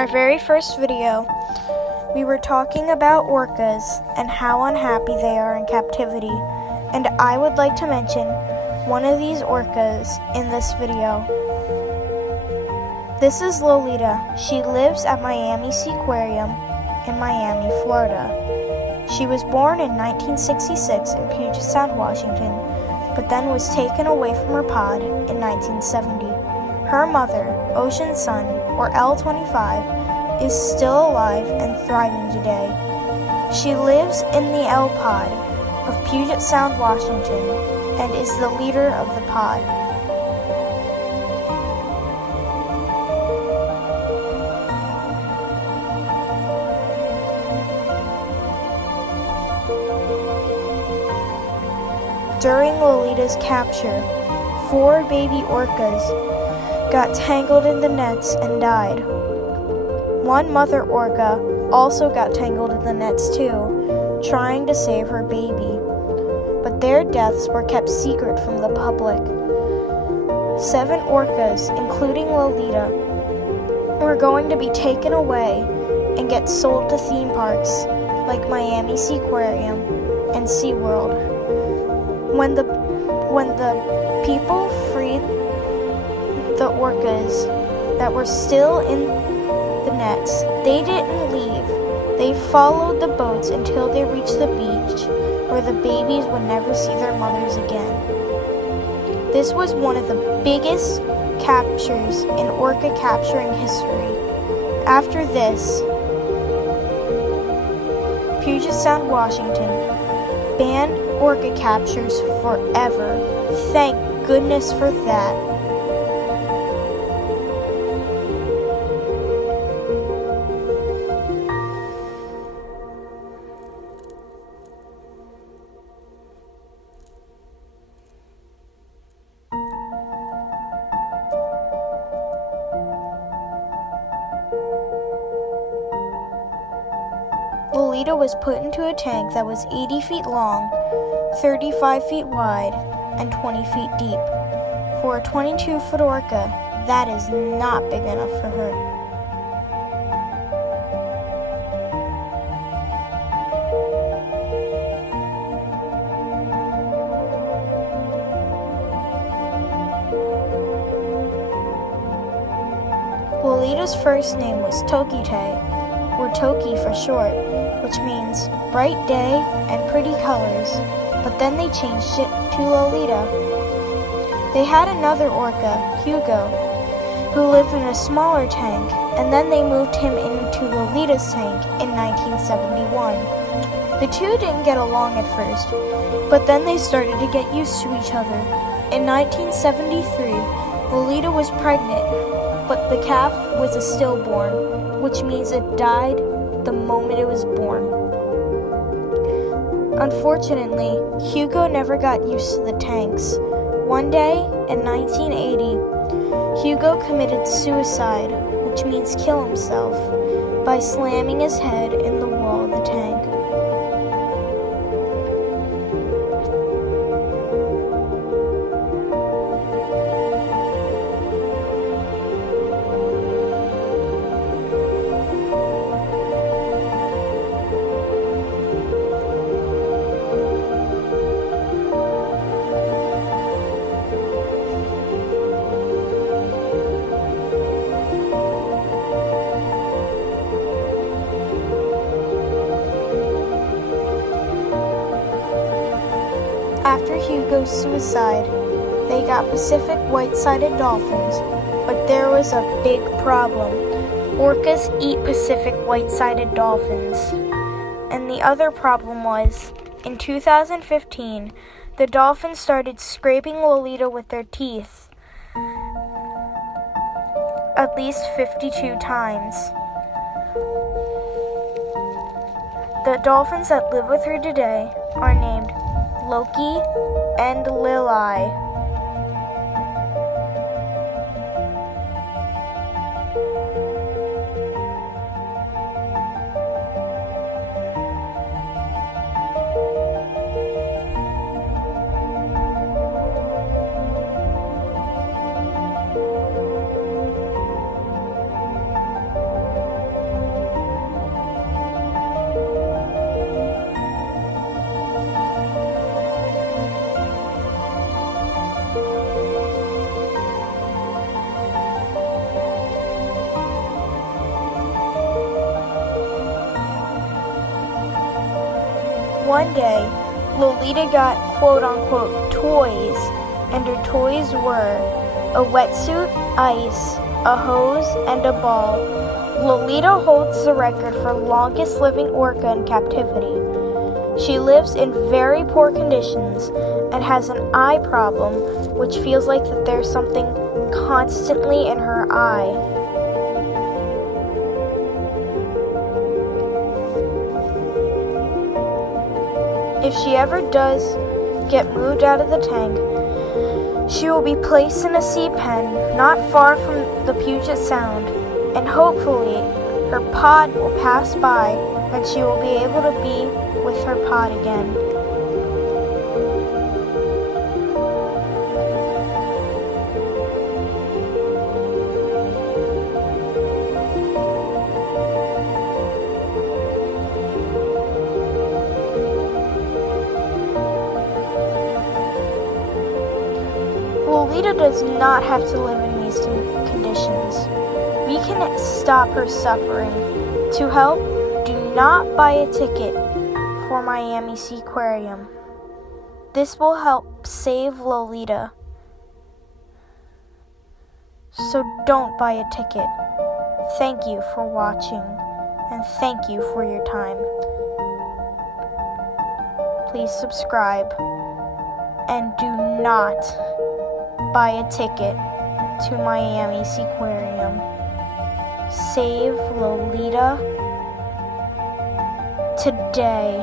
our very first video, we were talking about orcas and how unhappy they are in captivity, and I would like to mention one of these orcas in this video. This is Lollita. She lives at Miami Seaquarium in Miami, Florida. She was born in 1966 in Puget Sound, Washington, but then was taken away from her pod in 1970. Her mother, Ocean Sun, or L25, is still alive and thriving today. She lives in the L pod of Puget Sound, Washington, and is the leader of the pod. During Lollita's capture, 4 baby orcas got tangled in the nets and died. One mother orca also got tangled in the nets too, trying to save her baby, but their deaths were kept secret from the public. 7 orcas, including Lollita, were going to be taken away and get sold to theme parks like Miami Seaquarium and SeaWorld. When the people freed the orcas that were still in the nets, they didn't leave. They followed the boats until they reached the beach, where the babies would never see their mothers again. This was one of the biggest captures in orca capturing history. After this, Puget Sound, Washington banned orca captures forever. Thank goodness for that. Lollita was put into a tank that was 80 feet long, 35 feet wide, and 20 feet deep. For a 22-foot orca, that is not big enough for her. Lollita's first name was Tokite, or Toki for short, which means bright day and pretty colors, but then they changed it to Lollita. They had another orca, Hugo, who lived in a smaller tank, and then they moved him into Lollita's tank in 1971. The two didn't get along at first, but then they started to get used to each other. In 1973, Lollita was pregnant, but the calf was a stillborn, which means it died the moment it was born. Unfortunately, Hugo never got used to the tanks. One day, in 1980, Hugo committed suicide, which means kill himself, by slamming his head in the wall of the tank. After Hugo's suicide, they got Pacific white-sided dolphins, but there was a big problem. Orcas eat Pacific white-sided dolphins. And the other problem was, in 2015, the dolphins started scraping Lollita with their teeth at least 52 times. The dolphins that live with her today are named Loki and Lili. One day, Lollita got quote-unquote toys, and her toys were a wetsuit, ice, a hose, and a ball. Lollita holds the record for longest living orca in captivity. She lives in very poor conditions and has an eye problem, which feels like that there's something constantly in her eye. If she ever does get moved out of the tank, she will be placed in a sea pen not far from the Puget Sound, and hopefully her pod will pass by and she will be able to be with her pod again. Lollita does not have to live in these conditions. We can stop her suffering. To help, do not buy a ticket for Miami Seaquarium. This will help save Lollita. So don't buy a ticket. Thank you for watching, and thank you for your time. Please subscribe, and do not buy a ticket to Miami Seaquarium. Save Lollita today.